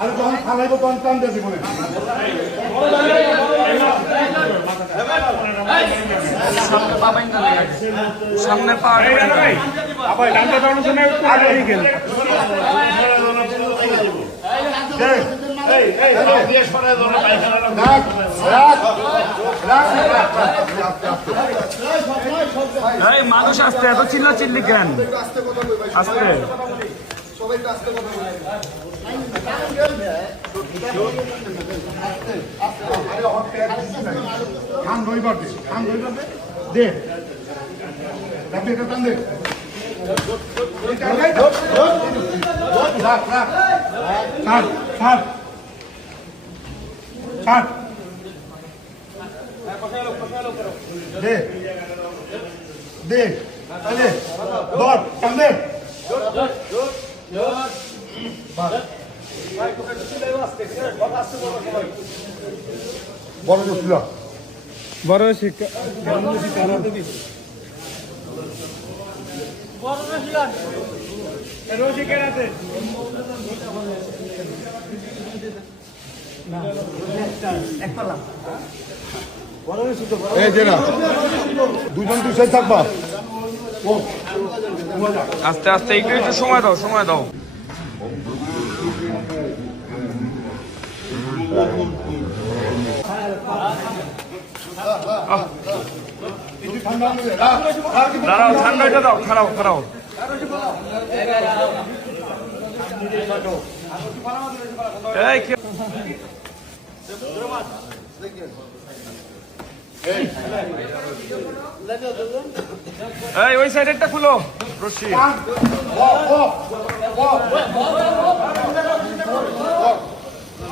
আর যখন খালাইব তখন টান দিয়ে দিব সামনে পা আবার ডান্ডা দাঁড়ানোর জন্য আগে গেল মানুষ আসতে এত চিল্লা চিল্লি কেন আসতে খান রবিবার দে টান দে দে দে ধর টান দে বড় ছিল বড় শিক্ষা এই যে না দুজন দুই সাইড থাকবা আস্তে আস্তে একটু সময় দাও দাঁড়াও ঠান্ডাটা দাও খারাও ওই সাইডেরটা খুলো রশি